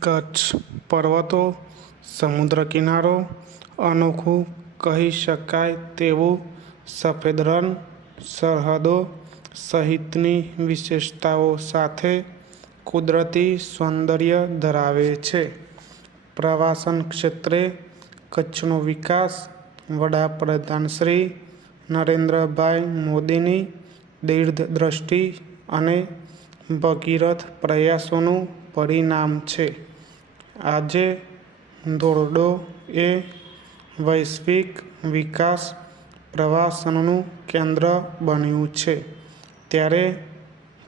કચ્છ પર્વતો, સમુદ્ર કિનારો, અનોખું કહી શકાય તેવું સફેદ રણ સરહદો, સહિતની વિશેષતાઓ સાથે કુદરતી સૌંદર્ય ધરાવે છે. પ્રવાસન ક્ષેત્રે કચ્છનો વિકાસ વડાપ્રધાન શ્રી નરેન્દ્રભાઈ મોદીની દીર્ઘદ્રષ્ટિ અને ભગીરથ પ્રયાસોનું પરિણામ છે. આજે ધોરડો એ વૈશ્વિક વિકાસ પ્રવાસનનું કેન્દ્ર બન્યું છે. ત્યારે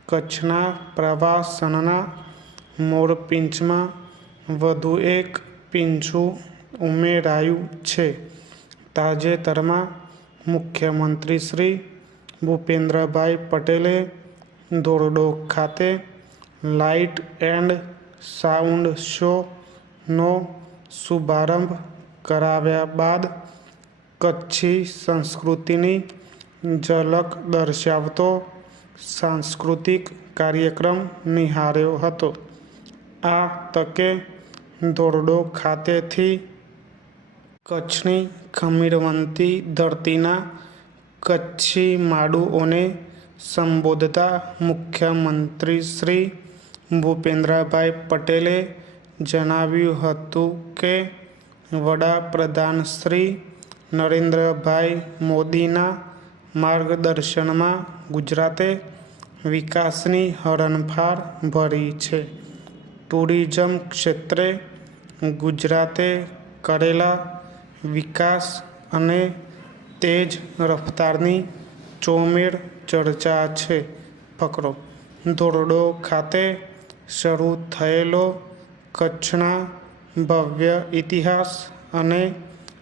કચ્છના પ્રવાસનના મોરપિંચમાં વધુ એક પીંછું ઉમેરાયું છે. તાજેતરમાં મુખ્યમંત્રી શ્રી ભૂપેન્દ્રભાઈ પટેલે ધોરડો ખાતે લાઇટ એન્ડ સાઉન્ડ શોનો શુભારંભ કરાવ્યા બાદ કચ્છી સંસ્કૃતિની ઝલક દર્શાવતો સાંસ્કૃતિક કાર્યક્રમ નિહાળ્યો હતો. આ તકે ધોરડો ખાતેથી કચ્છની ખમીરવંતી ધરતીના કચ્છી માડુઓને સંબોધતા મુખ્યમંત્રી શ્રી ભૂપેન્દ્રભાઈ પટેલે જણાવ્યું હતું કે વડાપ્રધાન શ્રી નરેન્દ્રભાઈ મોદીના માર્ગદર્શનમાં ગુજરાતે વિકાસની હરણફાળ ભરી છે. ટુરિઝમ ક્ષેત્રે ગુજરાતે કરેલા વિકાસ અને તેજ રફતારની ચોમેર ચર્ચા છે. ફકરો ધોરડો ખાતે શરૂ થયેલો કચ્છના ભવ્ય ઇતિહાસ અને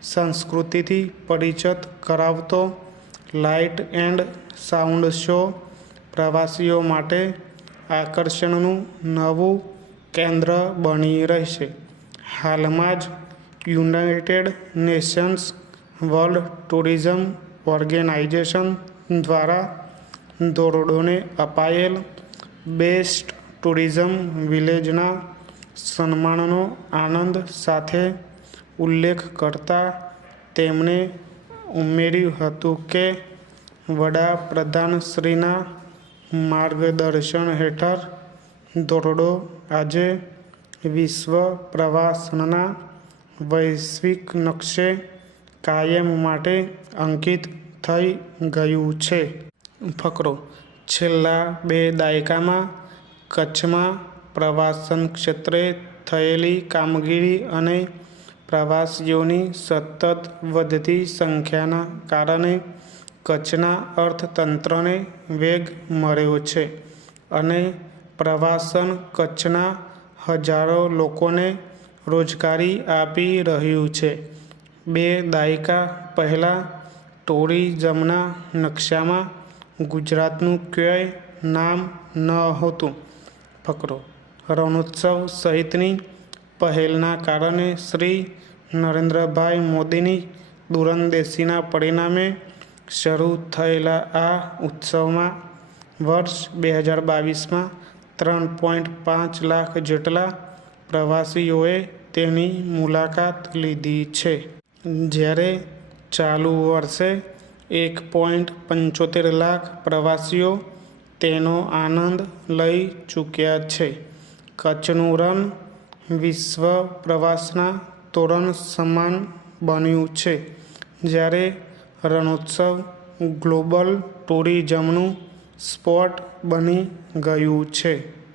સંસ્કૃતિથી પરિચિત કરાવતો લાઇટ એન્ડ સાઉન્ડ શો પ્રવાસીઓ માટે આકર્ષણનું નવું કેન્દ્ર બની રહેશે. હાલમાં જ United Nations World Tourism Organisation દ્વારા ધોરડોને અપાયેલ બેસ્ટ ટુરિઝમ વિલેજના સન્માનનો આનંદ સાથે ઉલ્લેખ કરતા તેમણે ઉમેર્યું હતું કે વડાપ્રધાનશ્રીના માર્ગદર્શન હેઠળ ધોરડો આજે વિશ્વ પ્રવાસનના વૈશ્વિક નકશે કાયમ માટે અંકિત થઈ ગયું છે. ફકરો, છેલ્લા બે દાયકામાં કચ્છમાં પ્રવાસન ક્ષેત્રે થયેલી કામગીરી અને પ્રવાસીઓની સતત વધતી સંખ્યાના કારણે કચ્છના અર્થતંત્રને વેગ મળ્યો છે અને પ્રવાસન કચ્છના હજારો લોકોને રોજગારી આપી રહ્યું છે. બે દાયકા પહેલાં ટુરિઝમના નકશામાં ગુજરાતનું ક્યાંય નામ નહોતું ફકરો રણોત્સવ સહિતની પહેલના કારણે શ્રી નરેન્દ્રભાઈ મોદીની દૂરંદેશીના પરિણામે શરૂ થયેલા આ ઉત્સવમાં વર્ષ બે હજાર બાવીસમાં ત્રણ પોઈન્ટ પાંચ લાખ જેટલા પ્રવાસીઓએ તેની મુલાકાત લીધી છે. જ્યારે ચાલુ વર્ષે એક પોઈન્ટ પંચોતેર લાખ પ્રવાસીઓ તેનો આનંદ લઈ ચૂક્યા છે. કચ્છનું રણ વિશ્વ પ્રવાસના તોરણ સમાન બન્યું છે. જ્યારે રણોત્સવ ગ્લોબલ ટુરિઝમનું સ્પોટ બની ગયું છે.